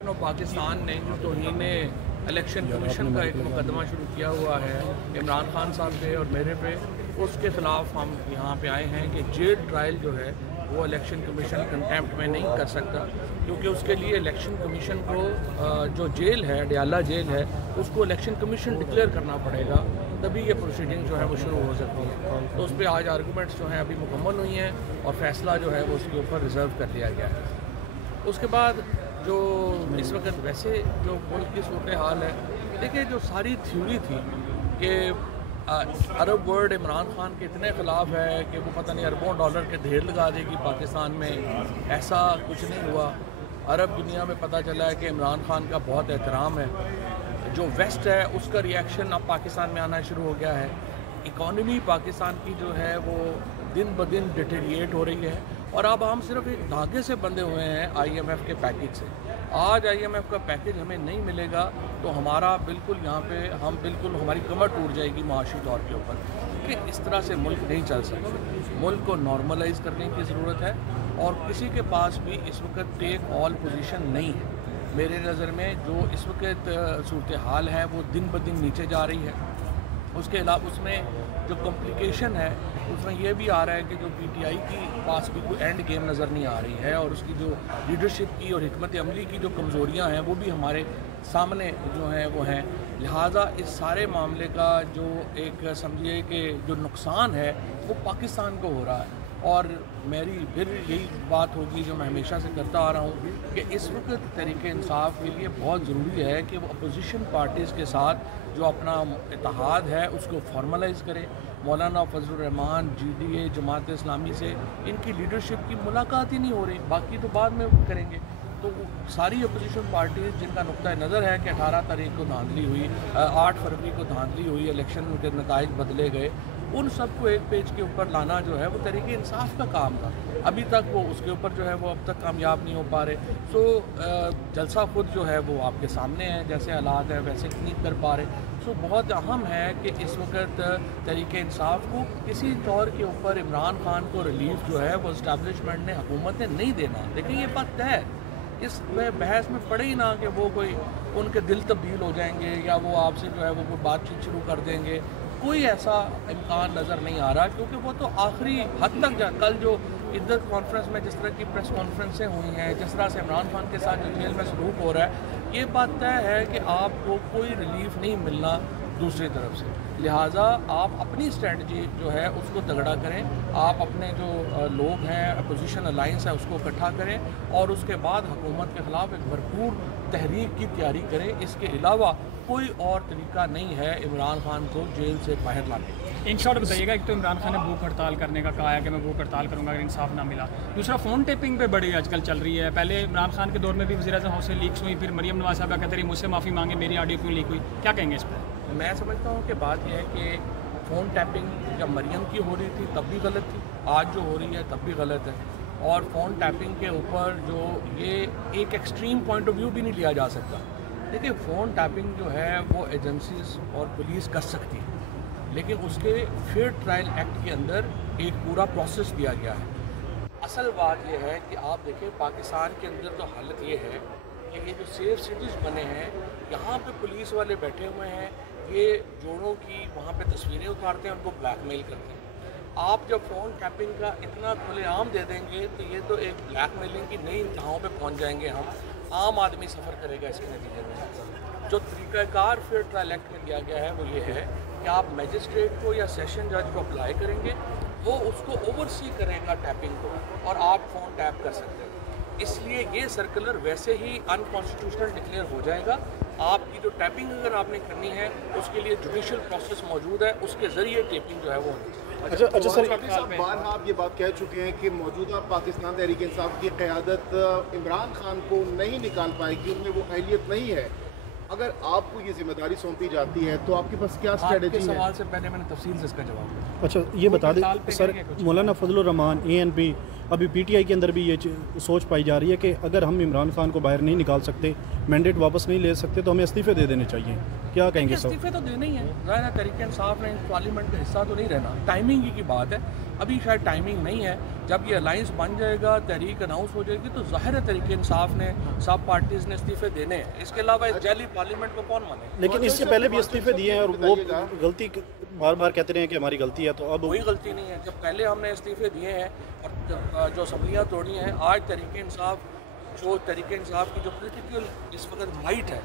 पाकिस्तान ने जो तौहीन election commission का एक मुकदमा शुरू किया हुआ है इमरान खान साहब पे और मेरे पे, उसके ख़िलाफ़ हम यहाँ पे आए हैं कि जेल ट्रायल जो है वो इलेक्शन कमीशन कंटेम्प्ट में नहीं कर सकता, क्योंकि उसके लिए इलेक्शन कमीशन को जो जेल है, अडयाला जेल है, उसको इलेक्शन कमीशन डिक्लेयर करना पड़ेगा, तभी ये प्रोसीडिंग जो है वो शुरू हो सकती है। तो उस पर आज आर्गूमेंट्स जो हैं अभी मुकम्मल हुई हैं और फैसला जो है वो उसके ऊपर रिज़र्व कर लिया गया है। उसके बाद जो इस वक्त वैसे जो मुल्क की सूरत हाल है, देखिए जो सारी थ्योरी थी कि अरब वर्ल्ड इमरान खान के इतने ख़िलाफ़ है कि वो पता नहीं अरबों डॉलर के ढेर लगा देगी पाकिस्तान में, ऐसा कुछ नहीं हुआ। अरब दुनिया में पता चला है कि इमरान खान का बहुत एहतराम है। जो वेस्ट है उसका रिएक्शन अब पाकिस्तान में आना शुरू हो गया है। इकॉनमी पाकिस्तान की जो है वो दिन ब दिन डिटेरिएट हो रही है और अब हम सिर्फ एक धागे से बंधे हुए हैं IMF के पैकेज से। आज IMF का पैकेज हमें नहीं मिलेगा तो हमारा बिल्कुल यहाँ पे हम बिल्कुल हमारी कमर टूट जाएगी माशी तौर के ऊपर, कि इस तरह से मुल्क नहीं चल सकता। मुल्क को नॉर्मलाइज करने की ज़रूरत है और किसी के पास भी इस वक्त टेक ऑल पोजीशन नहीं है। मेरे नज़र में जो इस वक्त सूरत हाल है वो दिन ब दिन नीचे जा रही है। उसके अलावा उसमें जो कॉम्प्लिकेशन है उसमें यह भी आ रहा है कि जो PTI की पास भी कोई एंड गेम नज़र नहीं आ रही है और उसकी जो लीडरशिप की और हिकमत अमली की जो कमज़ोरियां हैं वो भी हमारे सामने जो हैं वो हैं। लिहाजा इस सारे मामले का जो एक समझिए कि जो नुकसान है वो पाकिस्तान को हो रहा है। और मेरी फिर यही बात होगी जो मैं हमेशा से करता आ रहा हूँ कि इस वक्त तहरीक इंसाफ के लिए बहुत ज़रूरी है कि वो अपोजिशन पार्टीज़ के साथ जो अपना इत्तेहाद है उसको फॉर्मलाइज़ करें। मौलाना फजलुर रहमान, GDA, जमात इस्लामी से इनकी लीडरशिप की मुलाकात ही नहीं हो रही, बाकी तो बाद में करेंगे। तो सारी अपोजिशन पार्टीज़ जिनका नुक्ता नज़र है कि 18 तारीख को धांधली हुई, 8 फरवरी को धांधली हुई, इलेक्शन के नताइज बदले गए, उन सबको एक पेज के ऊपर लाना जो है वो तहरीक इंसाफ का काम था। अभी तक वो उसके ऊपर जो है वो अब तक कामयाब नहीं हो पा रहे। सो जलसा खुद जो है वो आपके सामने है, जैसे हालात है वैसे नहीं कर पा रहे। सो बहुत अहम है कि इस वक्त तहरीक इंसाफ को किसी तौर के ऊपर इमरान खान को रिलीफ जो है वो इस्टेब्लिशमेंट ने, हुकूमत ने नहीं देना। देखिए ये बात तय है, इस बहस में पड़े ही ना कि वो कोई उनके दिल तब्दील हो जाएंगे या वो आपसे जो है वो कोई बातचीत शुरू कर देंगे। कोई ऐसा इम्कान नज़र नहीं आ रहा, क्योंकि वो तो आखिरी हद तक कल जो इद्दत कॉन्फ्रेंस में जिस तरह की प्रेस कॉन्फ्रेंसें हुई हैं, जिस तरह से इमरान खान के साथ जो जेल में सलूक हो रहा है, ये बात तय है कि आपको कोई रिलीफ नहीं मिलना दूसरी तरफ से। लिहाजा आप अपनी स्ट्रेटजी जो है उसको तगड़ा करें, आप अपने जो लोग हैं, अपोजिशन अलाइंस है, उसको इकट्ठा करें और उसके बाद हुकूमत के ख़िलाफ़ एक भरपूर तहरीक की तैयारी करें। इसके अलावा कोई और तरीका नहीं है इमरान खान को जेल से बाहर लाने। इन शॉर्ट बताइएगा, एक तो इमरान खान ने भूख हड़ताल करने का कहा है कि मैं भूख हड़ताल करूंगा अगर इंसाफ ना मिला। दूसरा, फ़ोन टेपिंग पे बड़ी आजकल चल रही है। पहले इमरान खान के दौर में भी वज़ीर-ए-आज़म हाउस से लीक्स हुई, फिर मरियम नवाज़ साहब कहते रही मुझसे माफ़ी मांगे, मेरी ऑडियो क्यों लीक हुई, क्या कहेंगे इस पर? मैं समझता हूँ कि बात यह है कि फ़ोन टैपिंग जब मरियम की हो रही थी तब भी गलत थी, आज जो हो रही है तब भी गलत है। और फ़ोन टैपिंग के ऊपर जो ये एक एक्सट्रीम पॉइंट ऑफ व्यू भी नहीं लिया जा सकता। देखिए फ़ोन टैपिंग जो है वो एजेंसीज और पुलिस कर सकती है, लेकिन उसके फेयर ट्रायल एक्ट के अंदर एक पूरा प्रोसेस दिया गया है। असल बात यह है कि आप देखें पाकिस्तान के अंदर तो हालत ये है कि ये जो सेफ सिटीज़ बने हैं, यहाँ पे पुलिस वाले बैठे हुए हैं, ये जोड़ों की वहाँ पे तस्वीरें उतारते हैं, उनको ब्लैकमेल करते हैं। आप जब फ़ोन टैपिंग का इतना खुलेआम दे देंगे तो ये तो एक ब्लैकमेलिंग की नई इंतहाओं पे पहुँच जाएंगे हम। आम आदमी सफ़र करेगा इसके नतीजे में। जो तरीक़ाकार फेयर ट्रायल एक्ट में दिया गया है वो ये है कि आप मैजिस्ट्रेट को या सेशन जज को अप्लाई करेंगे, वो उसको ओवरसी करेगा टैपिंग को और आप फ़ोन टैप कर सकते हैं। इसलिए ये सर्कुलर वैसे ही अनकॉन्स्टिट्यूशनल डिक्लेयर हो जाएगा। आपकी जो टैपिंग अगर आपने करनी है उसके लिए जुडिशल प्रोसेस मौजूद है, उसके ज़रिए टैपिंग जो है वो होनी चाहिए। अच्छा सर, बार आप ये बात कह चुके हैं कि मौजूदा पाकिस्तान तहरीक इंसाफ की क़यादत इमरान खान को नहीं निकाल पाएगी, उनमें वो अहलियत नहीं है। अगर आपको ये जिम्मेदारी सौंपी जाती है तो आपके पास क्या स्ट्रेटजी है? सवाल से पहले मैंने तफसील से इसका जवाब दिया। अच्छा ये बता दें सर, मौलाना फजलुर रहमान ANP, अभी PTI के अंदर भी ये सोच पाई जा रही है कि अगर हम इमरान खान को बाहर नहीं निकाल सकते, मैंडेट वापस नहीं ले सकते, तो हमें इस्तीफे दे देने चाहिए। क्या कहेंगे सर? इस्तीफे तो देने ही है, ज़ाहिर है तहरीक इंसाफ ने पार्लियामेंट का हिस्सा तो नहीं रहना। टाइमिंग की बात है अभी शायद टाइमिंग नहीं है। जब ये अलाइंस बन जाएगा, तहरीक अनाउंस हो जाएगी, तो ज़ाहिर है तहरीक इंसाफ ने, सब पार्टीज़ ने इस्तीफे देने हैं। इसके अलावा इस जाली पार्लियामेंट को कौन माने? लेकिन इससे पहले भी इस्तीफे दिए हैं और वो गलती बार बार कहते रहे हैं कि हमारी गलती है, तो अब कोई गलती नहीं है। जब पहले हमने इस्तीफे दिए हैं और जो असम्बलियाँ तोड़ी हैं, आज तहरीक इंसाफ की जो पोलिटिकल इस वक्त माइट है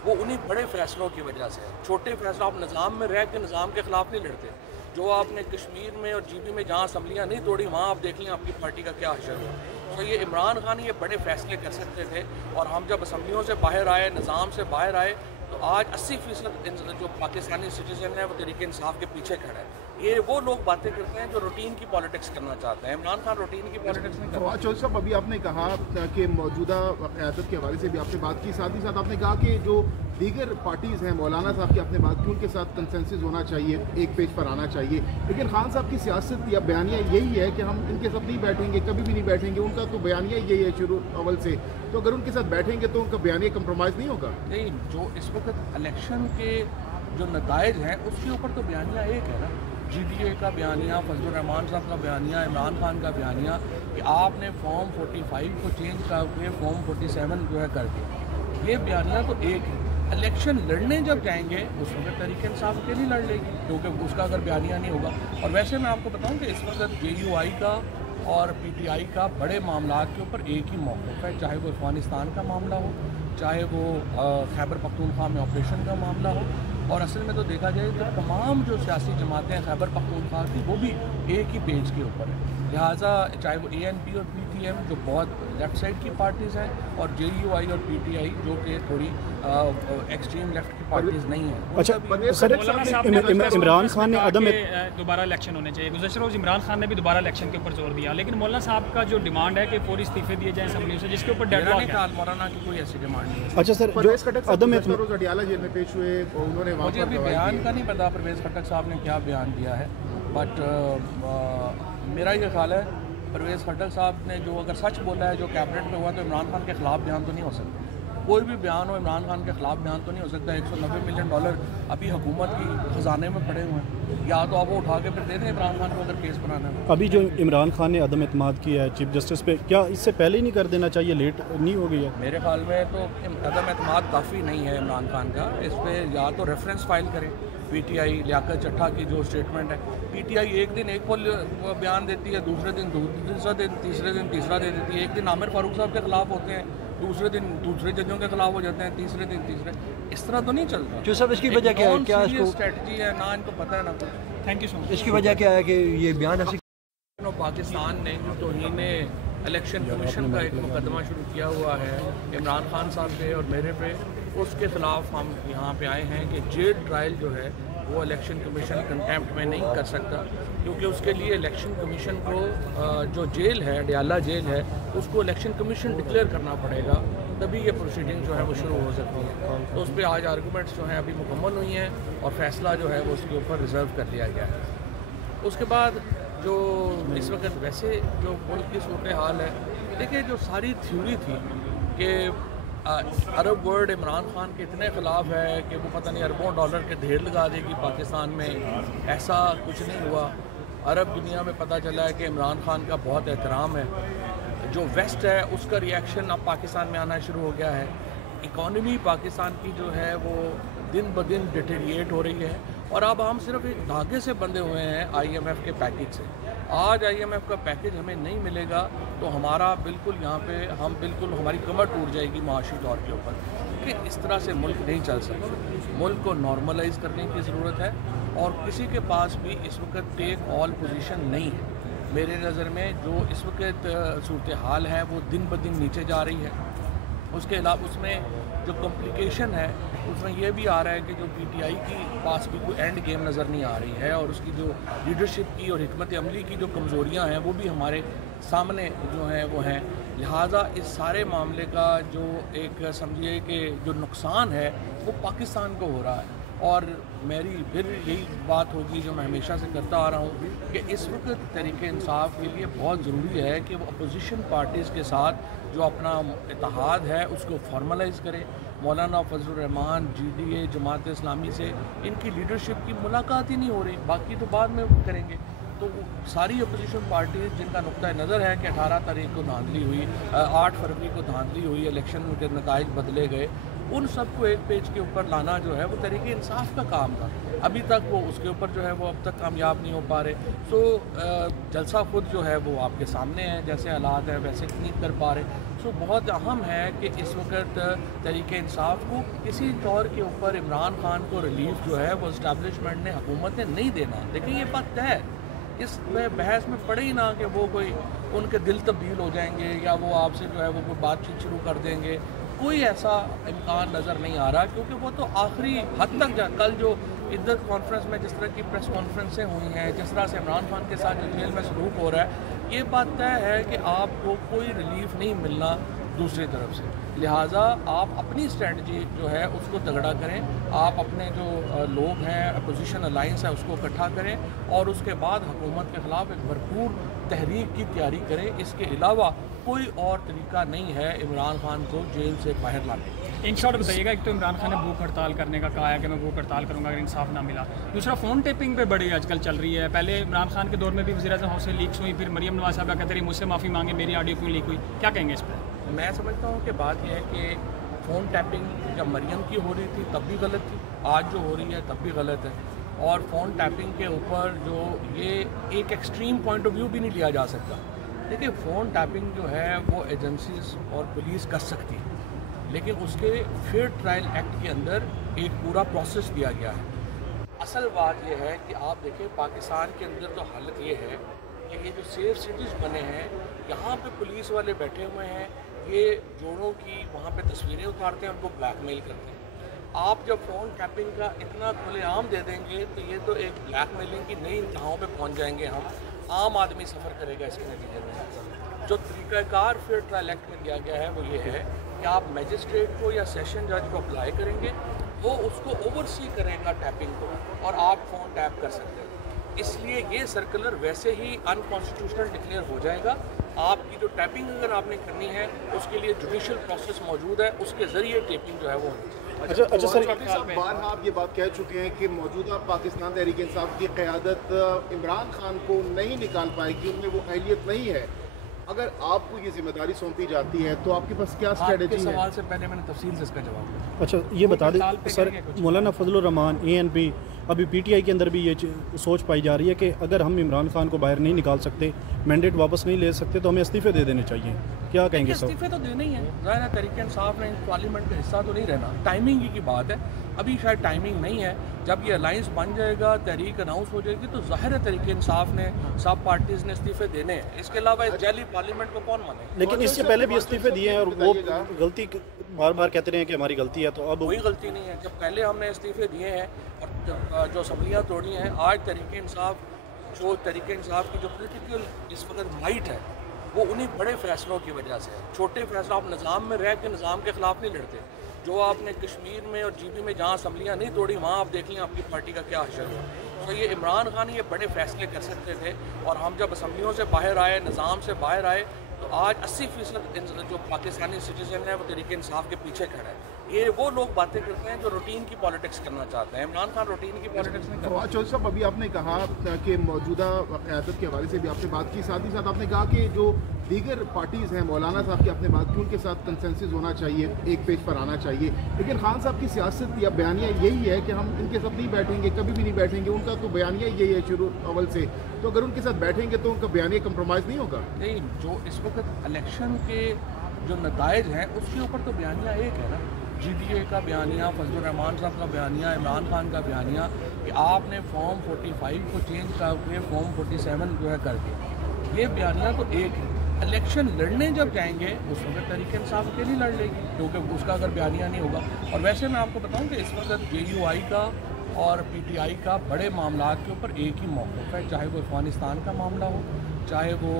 वो उन्हीं बड़े फैसलों की वजह से है। छोटे फैसलों, आप निज़ाम में रह के निज़ाम के ख़िलाफ़ नहीं लड़ते। जो आपने कश्मीर में और GB में जहाँ असम्बलियाँ नहीं तोड़ी, वहाँ आप देख लें आपकी पार्टी का क्या हशर हुआ। तो ये इमरान खान ये बड़े फैसले कर सकते थे, और हम जब असम्बलियों से बाहर आए, निज़ाम से बाहर आए, तो आज 80% जो पाकिस्तानी सिटीज़न है वो तहरीक इंसाफ के पीछे खड़ा है। ये वो लोग बातें करते हैं जो रूटीन की पॉलिटिक्स करना चाहते हैं। इमरान खान रूटीन की पॉलिटिक्स नहीं करता। फवाद चौधरी साहब, अभी आपने कहा कि मौजूदा क़यादत के हवाले से भी आपने बात की, साथ ही साथ आपने कहा कि जो दीगर पार्टीज़ हैं, मौलाना साहब की आपने बात की, उनके साथ कंसेंसस होना चाहिए, एक पेज पर आना चाहिए। लेकिन खान साहब की सियासत या बयानिया यही है कि हम इनके साथ नहीं बैठेंगे, कभी भी नहीं बैठेंगे। उनका तो बयानिया यही है शुरू अव्वल से। तो अगर उनके साथ बैठेंगे तो उनका बयानिया कंप्रोमाइज़ नहीं होगा? नहीं, जो इस वक्त इलेक्शन के जो नताइज हैं उसके ऊपर तो बयानिया एक है ना। GDA का बयानिया, फजलुर रहमान साहब का बयानिया, इमरान खान का बयानिया कि आपने फॉर्म 45 को चेंज करके फॉर्म 47 जो है कर दिया। ये बयानिया तो एक है। इलेक्शन लड़ने जब जाएंगे उस वक्त तहरीक इंसाफ के नहीं लड़ लेगी, क्योंकि उसका अगर बयानिया नहीं होगा। और वैसे मैं आपको बताऊं कि इस वक्त JUI का और PTI का बड़े मामला के ऊपर एक ही मौक़िफ़ है, चाहे वो अफ़गानिस्तान का मामला हो, चाहे वो खैबर पख्तूनख्वा में ऑपरेशन का मामला हो। और असल में तो देखा जाए तो तमाम जो सियासी जमातें खैबर पख्तूनख्वा की, वो भी एक ही पेज के ऊपर है। लिहाजा चाहे वो ANP और PTM जो बहुत लेफ़्ट साइड की पार्टीज़ हैं, और JUI और PTI जो कि थोड़ी एक्सट्रीम लेफ़्ट की पार्टीज़ नहीं हैं। अच्छा सर, इमरान खान ने अदम दोबारा इलेक्शन होने चाहिए। गुज़श्ता रोज़ इमरान खान ने भी दोबारा इलेक्शन के ऊपर जोर दिया, लेकिन मौलाना साहब का जो डिमांड है कि फौरी इस्तीफे दिए जाएँ असम्बलियों से, जिसके ऊपर डेडलॉक है। मौलाना की कोई ऐसी डिमांड नहीं है। अच्छा सर, जो अदम अडियाला जेल में पेश हुए, उन्होंने मुझे अभी बयान का नहीं पता परवेज़ खट्टक साहब ने क्या बयान दिया है, बट मेरा ये ख्याल है परवेज़ खट्टक साहब ने जो अगर सच बोला है, जो कैबिनेट में हुआ, तो इमरान खान के ख़िलाफ़ बयान तो नहीं हो सकता। कोई भी बयान हो इमरान खान के ख़िलाफ़ बयान तो नहीं हो सकता। $190 मिलियन अभी हुकूमत की ख़जाने में पड़े हुए हैं, या तो आप वो उठा के फिर दे दें इमरान खान को अगर केस बनाना है। अभी जो इमरान खान ने अदम एतमाद किया है चीफ जस्टिस पे, क्या इससे पहले ही नहीं कर देना चाहिए? लेट नहीं हो गई है? मेरे ख्याल में तो अदम एतमाद काफ़ी नहीं है इमरान खान का। इस पर या तो रेफरेंस फाइल करें। PTI लियाकत चट्ठा की जो स्टेटमेंट है, PTI एक दिन एक बयान देती है, दूसरे दिन दूसरा दिन, तीसरे दिन तीसरा दे देती है। एक दिन आमिर फारूक साहब के ख़िलाफ़ होते हैं, दूसरे दिन दूसरे जजों के ख़िलाफ़ हो जाते हैं, तीसरे दिन तीसरे। इस तरह तो नहीं चलता। जो सब इसकी वजह क्या है? क्या इसको स्ट्रेटजी है ना, इनको पता है ना कुछ। Thank you so much. इसकी वजह क्या है कि ये बयान ऐसे पाकिस्तान ने जो तौहीन इलेक्शन कमीशन का एक मुकदमा शुरू किया हुआ है इमरान खान साहब पे और मेरे पे, उसके ख़िलाफ़ हम यहाँ पे आए हैं कि जेल ट्रायल जो है वो इलेक्शन कमीशन कंटेम्प्ट में नहीं कर सकता, क्योंकि उसके लिए इलेक्शन कमीशन को जो जेल है, अडियाला जेल है, उसको इलेक्शन कमीशन डिक्लेयर करना पड़ेगा, तभी ये प्रोसीडिंग जो है वो शुरू हो सकती है। तो उस पर आज आर्गूमेंट्स जो हैं अभी मुकम्मल हुई हैं और फैसला जो है वो उसके ऊपर रिज़र्व कर लिया गया है। उसके बाद जो इस वक्त वैसे जो मुल्क की सूरत हाल है, देखिए जो सारी थ्योरी थी कि अरब वर्ल्ड इमरान खान के इतने ख़िलाफ़ है कि वो पता नहीं अरबों डॉलर के ढेर लगा देगी पाकिस्तान में, ऐसा कुछ नहीं हुआ। अरब दुनिया में पता चला है कि इमरान खान का बहुत एहतराम है। जो वेस्ट है उसका रिएक्शन अब पाकिस्तान में आना शुरू हो गया है। इकॉनमी पाकिस्तान की जो है वो दिन ब दिन डिटेरिएट हो रही है, और अब हम सिर्फ एक धागे से बंधे हुए हैं IMF के पैकेज से। आज IMF का पैकेज हमें नहीं मिलेगा तो हमारा बिल्कुल यहाँ पे हम बिल्कुल हमारी कमर टूट जाएगी माशी तौर के ऊपर, कि इस तरह से मुल्क नहीं चल सकता। मुल्क को नॉर्मलाइज करने की ज़रूरत है, और किसी के पास भी इस वक्त टेक ऑल पोजीशन नहीं है। मेरे नज़र में जो इस वक्त सूरत हाल है वो दिन ब दिन नीचे जा रही है। उसके अलावा उसमें जो कॉम्प्लिकेशन है उसमें यह भी आ रहा है कि जो PTI की पास भी कोई एंड गेम नज़र नहीं आ रही है, और उसकी जो लीडरशिप की और हिकमत अमली की जो कमज़ोरियाँ हैं वो भी हमारे सामने जो हैं वो हैं। लिहाजा इस सारे मामले का जो एक समझिए कि जो नुकसान है वो पाकिस्तान को हो रहा है। और मेरी फिर यही बात होगी जो मैं हमेशा से करता आ रहा हूँ कि इस वक्त तहरीक इंसाफ के लिए बहुत ज़रूरी है कि वो अपोजिशन पार्टीज़ के साथ जो अपना इत्तेहाद है उसको फॉर्मलाइज़ करें। मौलाना फजलुर रहमान, GDA, जमात इस्लामी से इनकी लीडरशिप की मुलाकात ही नहीं हो रही, बाकी तो बाद में करेंगे। तो सारी अपोजिशन पार्टीज जिनका नुक्ता नज़र है कि 18 तारीख को धांधली हुई, 8 फरवरी को धांधली हुई, इलेक्शन के नताइज बदले गए, उन सबको एक पेज के ऊपर लाना जो है वो तहरीक इंसाफ का काम था। अभी तक वो उसके ऊपर जो है वो अब तक कामयाब नहीं हो पा रहे। सो जलसा खुद जो है वो आपके सामने है, जैसे हालात है वैसे नहीं कर पा रहे। सो बहुत अहम है कि इस वक्त तहरीक इंसाफ को किसी तौर के ऊपर इमरान खान को रिलीफ जो है वो इस्टेब्लिशमेंट ने, हुकूमत ने नहीं देना। लेकिन ये बात तय है, इस बहस में पड़े ही ना कि वो कोई उनके दिल तब्दील हो जाएंगे या वो आपसे जो है वो कोई बातचीत शुरू कर देंगे, कोई ऐसा इम्कान नज़र नहीं आ रहा, क्योंकि वो तो आखिरी हद तक कल जो इद्दत कॉन्फ्रेंस में जिस तरह की प्रेस कॉन्फ्रेंसें हुई हैं, जिस तरह से इमरान खान के साथ जो जेल में सलूक हो रहा है, ये बात तय है कि आपको कोई रिलीफ नहीं मिलना दूसरी तरफ से। लिहाजा आप अपनी स्ट्रेटजी जो है उसको तगड़ा करें, आप अपने जो लोग हैं, अपोजिशन अलाइंस है, उसको इकट्ठा करें और उसके बाद हुकूमत के ख़िलाफ़ एक भरपूर तहरीक की तैयारी करें। इसके अलावा कोई और तरीका नहीं है इमरान खान को जेल से बाहर लाने। इन शॉर्ट बताइएगा, एक तो इमरान खान ने भूख हड़ताल करने का कहा है कि मैं भूख हड़ताल करूंगा अगर इंसाफ ना मिला। दूसरा, फ़ोन टेपिंग पे बड़ी आजकल चल रही है। पहले इमरान खान के दौर में भी वज़ीर-ए-आज़म हाउस से लीक्स हुई, फिर मरियम नवाज़ साहब कहते रही मुझसे माफ़ी मांगे, मेरी ऑडियो क्यों लीक हुई, क्या कहेंगे इस पर? मैं समझता हूँ कि बात यह है कि फ़ोन टैपिंग जब मरियम की हो रही थी तब भी गलत थी, आज जो हो रही है तब भी गलत है। और फ़ोन टैपिंग के ऊपर जो ये एक एक्सट्रीम पॉइंट ऑफ व्यू भी नहीं लिया जा सकता। देखिए, फ़ोन टैपिंग जो है वो एजेंसीज और पुलिस कर सकती है, लेकिन उसके फेयर ट्रायल एक्ट के अंदर एक पूरा प्रोसेस दिया गया है। असल बात यह है कि आप देखें, पाकिस्तान के अंदर तो हालत ये है कि ये जो सेफ सिटीज़ बने हैं, यहाँ पे पुलिस वाले बैठे हुए हैं, ये जोड़ों की वहाँ पे तस्वीरें उतारते हैं, उनको ब्लैकमेल करते हैं। आप जब फ़ोन टैपिंग का इतना खुलेआम दे देंगे तो ये तो एक ब्लैकमेलिंग की नई इंतहाओं पे पहुँच जाएंगे हम। आम आदमी सफ़र करेगा इसके नतीजे में। जो तरीक़ाकार फेयर ट्रायल एक्ट में दिया गया है वो ये है कि आप मैजिस्ट्रेट को या सेशन जज को अप्लाई करेंगे, वो उसको ओवरसी करेगा टैपिंग को, और आप फ़ोन टैप कर सकते हैं। इसलिए ये सर्कुलर वैसे ही अनकॉन्स्टिट्यूशनल डिक्लेयर हो जाएगा। आपकी जो टैपिंग अगर आपने करनी है उसके लिए जुडिशियल प्रोसेस मौजूद है, उसके ज़रिए टैपिंग जो है वो होनी चाहिए। अच्छा सर, बारहा आप ये बात कह चुके हैं कि मौजूदा पाकिस्तान तहरीक इंसाफ की क़यादत इमरान खान को नहीं निकाल पाएगी, उनमें वो अहलियत नहीं है। अगर आपको ये जिम्मेदारी सौंपी जाती है तो आपके पास क्या स्ट्रेटजी है? सवाल से पहले मैंने तफसील से इसका जवाब दिया। अच्छा, ये बता दें सर, मौलाना फजलुर रहमान ANP, अभी PTI के अंदर भी ये सोच पाई जा रही है कि अगर हम इमरान खान को बाहर नहीं निकाल सकते, मैंडेट वापस नहीं ले सकते, तो हमें इस्तीफ़े दे देने चाहिए। क्या कहेंगे सर? इस्तीफ़े तो देने ही है, ज़ाहिर है तहरीक इंसाफ ने पार्लियामेंट का हिस्सा तो नहीं रहना। टाइमिंग की बात है, अभी शायद टाइमिंग नहीं है। जब ये अलाइंस बन जाएगा, तहरीक अनाउंस हो जाएगी, तो ज़ाहिर है तहरीक इंसाफ ने, सब पार्टीज़ ने इस्तीफ़े देने हैं। इसके अलावा इस जाली पार्लियामेंट को कौन माने? लेकिन इससे पहले भी इस्तीफ़े दिए हैं और वो गलती बार बार कहते रहे हैं कि हमारी गलती है, तो अब कोई गलती नहीं है। जब पहले हमने इस्तीफ़े दिए हैं और जो असम्बलियाँ तोड़ी हैं, आज तहरीक इंसाफ की जो पोलिटिकल इस वक्त माइट है वो उन्हीं बड़े फैसलों की वजह से है। छोटे फैसला, आप निज़ाम में रह के निज़ाम के ख़िलाफ़ नहीं लड़ते। जो आपने कश्मीर में और GB में जहाँ असम्बलियाँ नहीं तोड़ी, वहाँ आप देख लें आपकी पार्टी का क्या हशर हुआ। तो ये इमरान खान ये बड़े फैसले कर सकते थे, और हम जब असम्बलियों से बाहर आए, निज़ाम से बाहर आए, तो आज 80% जो पाकिस्तानी सिटीज़न है वो तहरीक इंसाफ के पीछे खड़ा है। ये वो लोग बातें करते हैं जो रूटीन की पॉलिटिक्स करना चाहते हैं। इमरान खान रूटीन की पॉलिटिक्स नहीं करता। चौधरी साहब, अभी आपने कहा कि मौजूदा क़यादत के हवाले से भी आपने बात की, साथ ही साथ आपने कहा कि जो दीगर पार्टीज़ हैं, मौलाना साहब की आपने बात की, उनके साथ कंसेंसस होना चाहिए, एक पेज पर आना चाहिए। लेकिन खान साहब की सियासत या बयानिया यही है कि हम इनके साथ नहीं बैठेंगे, कभी भी नहीं बैठेंगे। उनका तो बयानिया यही है शुरू अव्वल से। तो अगर उनके साथ बैठेंगे तो उनका बयानिया कंप्रोमाइज़ नहीं होगा? नहीं, जो इस वक्त इलेक्शन के जो नताइज हैं उसके ऊपर तो बयानिया एक है ना। GDA का बयानिया, फजलुर रहमान साहब का बयानिया, इमरान खान का बयानिया कि आपने फॉर्म 45 को चेंज करके फॉर्म 47 जो है कर दिया। ये बयानिया तो एक है। इलेक्शन लड़ने जब जाएंगे उस वक्त तहरीक इंसाफ अकेली लड़ लेगी, क्योंकि उसका अगर बयानिया नहीं होगा। और वैसे मैं आपको बताऊं कि इस वक्त JUI का और PTI का बड़े मामला के ऊपर एक ही मौक़िफ़ है, चाहे वो अफ़गानिस्तान का मामला हो, चाहे वो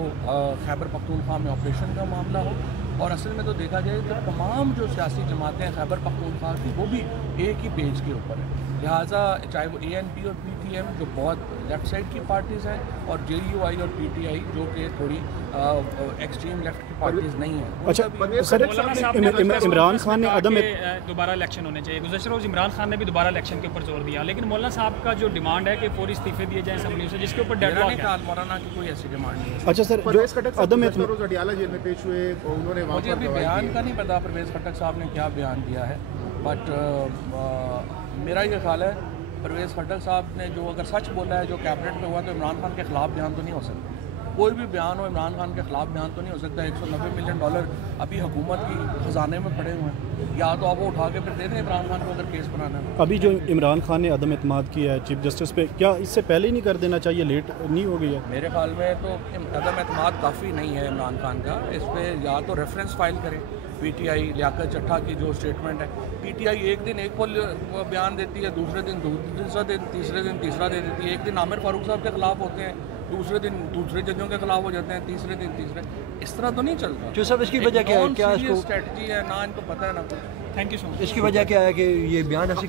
खैबर पख्तूनख्वा में ऑपरेशन का मामला हो। और असल में तो देखा जाए तो तमाम जो सियासी जमातें खैबर पख्तूनख्वा की, वो भी एक ही पेज के ऊपर है। لہٰذا چاہے وہ ANP اور PTM جو بہت لیفٹ سائڈ کی پارٹیز ہیں اور JUI اور PTI جو کہ تھوڑی ایکسٹریم لیفٹ کی پارٹیز نہیں ہیں. اچھا سر عمران خان نے عدم دوبارہ الیکشن ہونے چاہیے. گزشتہ روز عمران خان نے بھی دوبارہ الیکشن کے اوپر زور دیا, لیکن مولانا صاحب کا جو ڈیمانڈ ہے کہ فوری استعفے دیے جائیں اسمبلیوں سے, جس کے اوپر ڈیڈ لاک ہے. مولانا کی کوئی ایسی ڈیمانڈ نہیں ہے. اچھا سر پرویز خٹک صاحب روز اڈیالہ جیل میں پیش ہوئے, انہوں نے مجھے ابھی بیان کا نہیں پتا پرویز خٹک صاحب نے کیا بیان دیا ہے, بٹ میرا یہ خیال ہے پرویز خٹک صاحب نے جو اگر سچ بولا ہے جو کیبنٹ میں ہوا تو عمران خان کے خلاف بیان تو نہیں ہو سکتا. کوئی بھی بیان ہو عمران خان کے خلاف بیان تو نہیں ہو سکتا. $190 ملین ابھی حکومت کی خزانے میں پڑے ہوئے ہیں, یا تو آپ وہ اٹھا کے پھر دے دیں عمران خان کو اگر کیس بنانا ہے. ابھی جو عمران خان نے عدم اعتماد کیا ہے چیف جسٹس پہ, کیا اس سے پہلے ہی نہیں کر دینا چاہیے, لیٹ نہیں ہو گئی ہے؟ میرے خیال میں تو عدم اعتماد کافی نہیں ہے عمران خان کا. اس پہ یا تو ریفرنس فائل کریں. PTI لیاقت چٹھا کی جو اسٹیٹمنٹ ہے, PTI ایک دن ایک بیان دیتی ہے, دوسرے دن دوسرا دن, تیسرے دن تیسرا دے دیتی ہے. ایک دن عامر فاروق صاحب کے خلاف ہوتے ہیں, دوسرے دن دوسرے ججوں کے خلاف ہو جاتے ہیں, تیسرے دن تیسرے. اس طرح تو نہیں چلتا. جو سب اس کی وجہ کیا ہے, کیا اس کو اسٹریٹجی ہے, نہ ان کو پتہ ہے نہ. تھینک یو سو مچ. اس کی وجہ کیا ہے کہ یہ بیان ایسے